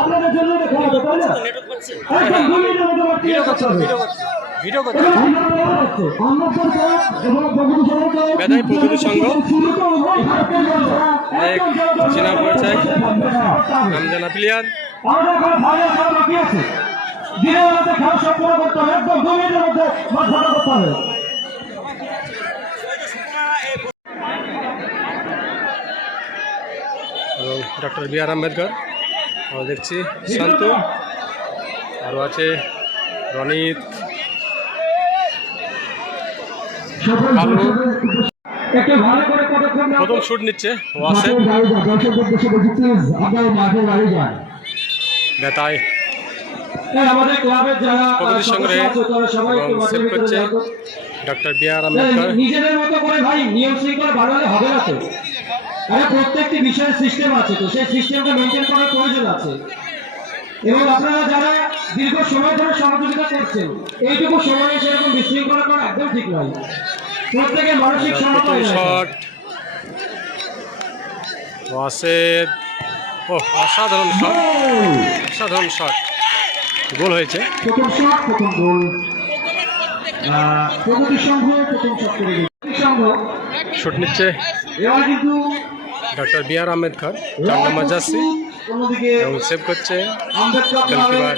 আপনাদের জন্য এটা খেলা তাই না একদম দু মিনিটের মধ্যে আমার ক্লিয়ার করতে হবে দিনের মধ্যে খেলা সম্পূর্ণ করতে হবে একদম দু মিনিটের মধ্যে করতে হবে। এবং ডক্টর বি আর আম্বেদকর আমরা দেখছি শান্তু। আরও আছে রনিত। প্রথম শুট নিচ্ছে ওয়াসে আমাদের ক্লাবের যারা প্রগতির সঙ্গে এবং সেভ করছে ডক্টর বি আর আম্বেদকর। নিজেদের মতো করে ভাই নিয়ম শৃঙ্খলা বানালে হবে না তো। আরে প্রত্যেকটি বিষয়ের সিস্টেম আছে তো সেই সিস্টেমটা মেনটেন করার প্রয়োজন আছে। এবং আপনারা যারা দীর্ঘ সময় ধরে সহযোগিতা করছেন এইটুকু সময়ে সেরকম বিশৃঙ্খলা করা একদম ঠিক নয়। প্রত্যেকের মানসিক। শট ওয়াসেদ ও অসাধারণ শট অসাধারণ শট গোল হয়েছে। প্রথম শট প্রথম গোল। প্রগতি সংঘ প্রথম শট করে সংঘ। শুট নিচ্ছে এবার কিন্তু ডক্টর বি আর আম্বেদকর চার নম্বর জার্সি। এবং সেভ করছে Ambedkar goalkeeper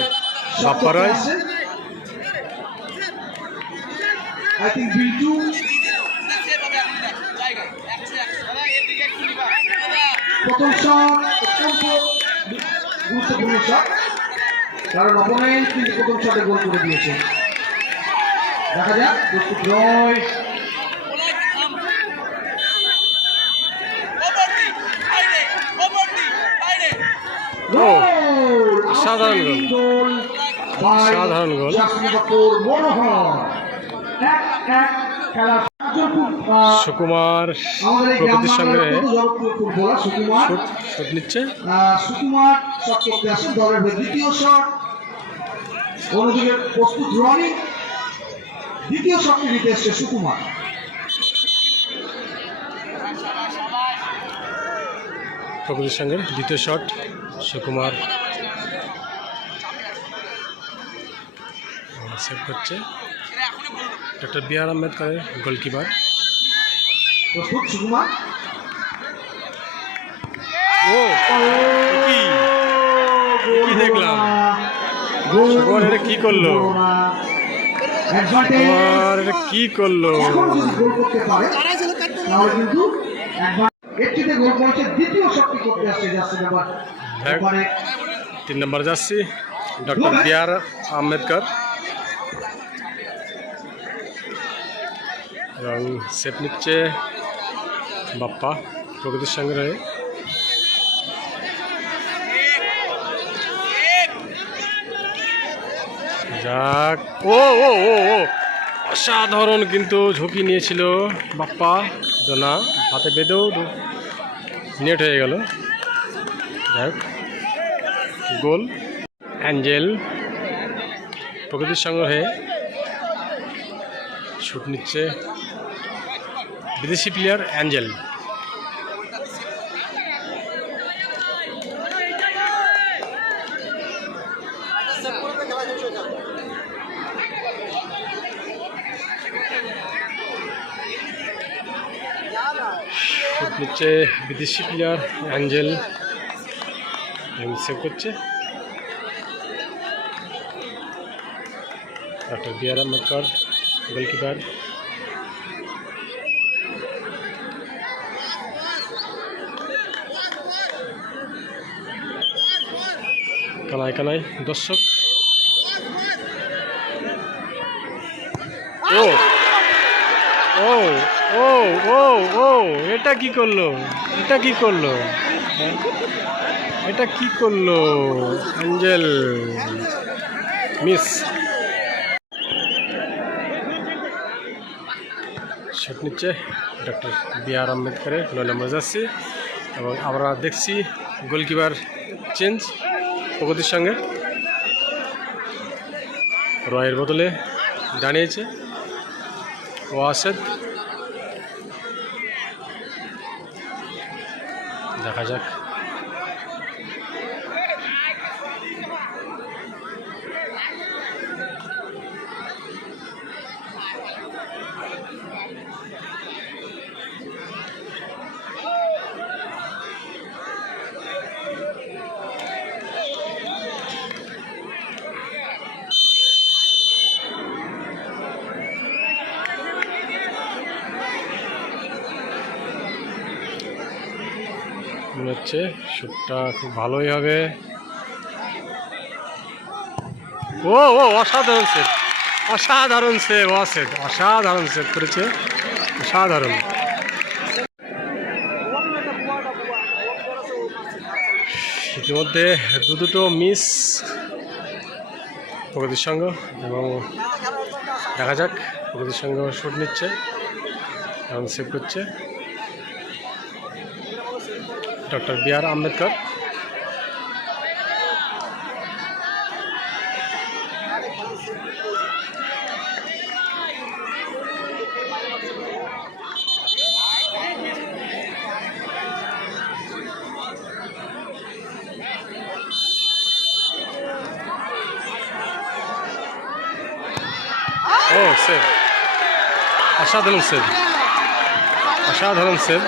Bappa Roy I think Biltu প্রথম শট অত্যন্ত গুরুত্বপূর্ণ শট কারণ অপোনেন্ট কিন্তু প্রথম শটে গোল করে দিয়েছে। দেখা যাক প্রস্তুত গোল! গোল। আহ, সুকুমার এই সঙ্গে সুকুমার। শুট শুট নিচ্ছে। সুকুমার শট করতে আসেন দলের দ্বিতীয় শট। অন্যদিকে প্রস্তুত রনি দ্বিতীয় শটটি নিতে এসছে সুকুমার। প্রগতির সঙ্গে দ্বিতীয় শট সুকুমার। সেভ করছে। ডক্টর বি আর আম্বেদকরের গোলকিপার। প্রস্তুত সুকুমার। ও কি দেখলাম। এটা কি করল? এটা কি করল? তিন নম্বর যাচ্ছি ডক্টর বি আর আম্বেদকর। এবং সেট নিচ্ছে বাপ্পা প্রকৃতির সঙ্গে রয়ে। যাক। ও ও ও ও। অসাধারণ কিন্তু ঝুঁকি নিয়েছিল বাপ্পা না হাতে বেঁধেও নেট হয়ে গেল। যাক, গোল। অ্যাঞ্জেল প্রকৃতির সংগ্রহে শুট নিচ্ছে বিদেশি প্লেয়ার অ্যাঞ্জেল। শুট নিচ্ছে বিদেশি প্লেয়ার, অ্যাঞ্জেল সেভ করছে। Doctor B R Ambedkar goalkeeper. কানায় কানায়, দর্শক। ও ও। ও ও ও এটা কি করল? এটা কি করল? এটা কি করল? অ্যাঞ্জেল। মিস। শট নিচ্ছে ডক্টর বি আর আম্বেদকরের নয় নম্বর যাচ্ছি এবং আমরা দেখছি গোলকিপার চেঞ্জ প্রগতির সঙ্গে। রয়ের বদলে দাঁড়িয়েছে ওয়াসেদ। দেখা যাক। মনে হচ্ছে শ্যুটটা খুব ভালোই হবে। ও ও, অসাধারণ সেট অসাধারণ সে ওয়াসেট অসাধারণ সেট করেছে। অসাধারণ। ইতিমধ্যে দু দুটো মিস প্রগতির সঙ্গ এবং দেখা যাক প্রগতির সঙ্গ শুট নিচ্ছে এবং সেভ করছে। Doctor B R Ambedkar. ও সেভ অসাধারণ সেভ অসাধারণ সেভ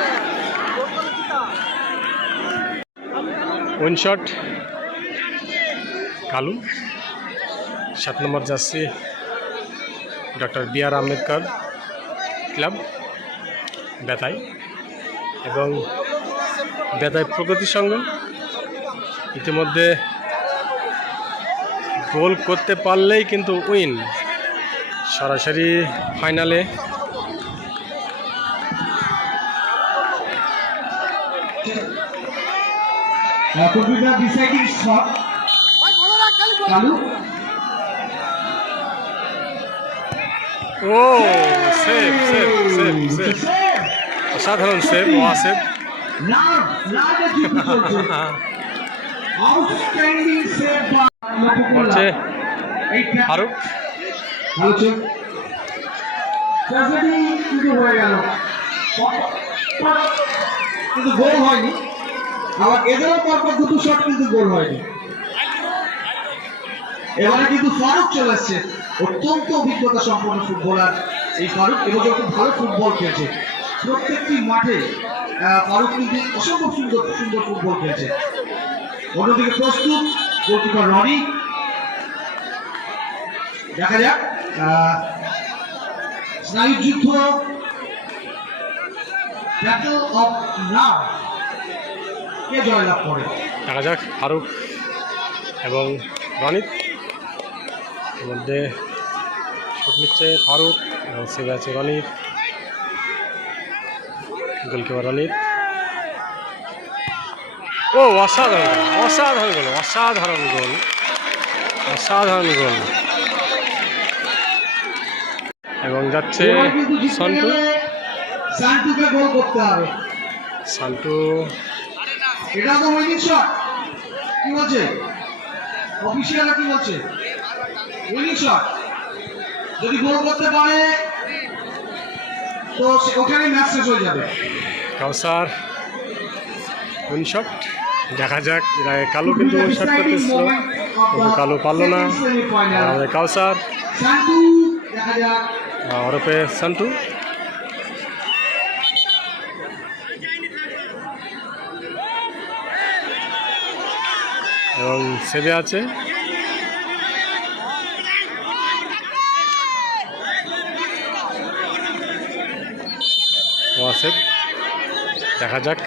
উইন শট কালু। সাত নম্বর jersey, doctor B R Ambedkar club, Betai. এবং বেতাই প্রগতি সংঘ ইতিমধ্যে গোল করতে পারলেই কিন্তু উইন। সরাসরি ফাইনালে কতটুকা বিষয়টি সবু? অসাধারণ সেফ মহাসেফ ফারুক? হয়ে গেল। গোল আবার এদেরও পরপর দুটো শট কিন্তু গোল হয়নি। এবারে কিন্তু ফারুক চলে আসছে। অত্যন্ত অভিজ্ঞতা সম্পন্ন ফুটবলার এই ফারুক এবছর খুব ভালো ফুটবল খেলছে। প্রত্যেকটি মাঠে ফারুক কিন্তু অসম্ভব সুন্দর সুন্দর ফুটবল খেলছে। অন্যদিকে প্রস্তুত গোলকিপার রনি। দেখা যাক আহ, স্নায়ুর যুদ্ধ। ব্যাটল অফ নার্ভ কে জয়লাভ করে? দেখা যাক ফারুক এবং রনিত। এর মধ্যে শুট নিচ্ছে ফারুক এবং সেভে আছে রনিত। গোলকিপার রনিত। ও অসাধারণ অসাধারণ গোল অসাধারণ গোল অসাধারণ গোল এবং যাচ্ছে সন্টু। সান্টুকে গোল করতে হবে। সন্টু এটা তো উইনিং শট কি বলছে? অফিসিয়ালরা কি বলছে? উইনিং শট যদি গোল করতে পারে তো ওখানেই ম্যাচ শেষ হয়ে যাবে। কাউসার উইন শট দেখা যাক কালো কিন্তু শট করতেছিল কালো পারল না। কাউসার। সান্টু দেখা যাক। ওরফে সন্টু। এবং সেবে আছে। ওয়াসেব দেখা যাক।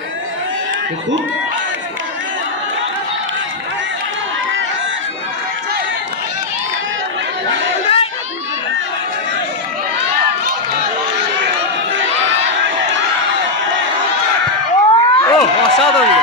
অসাধারণ।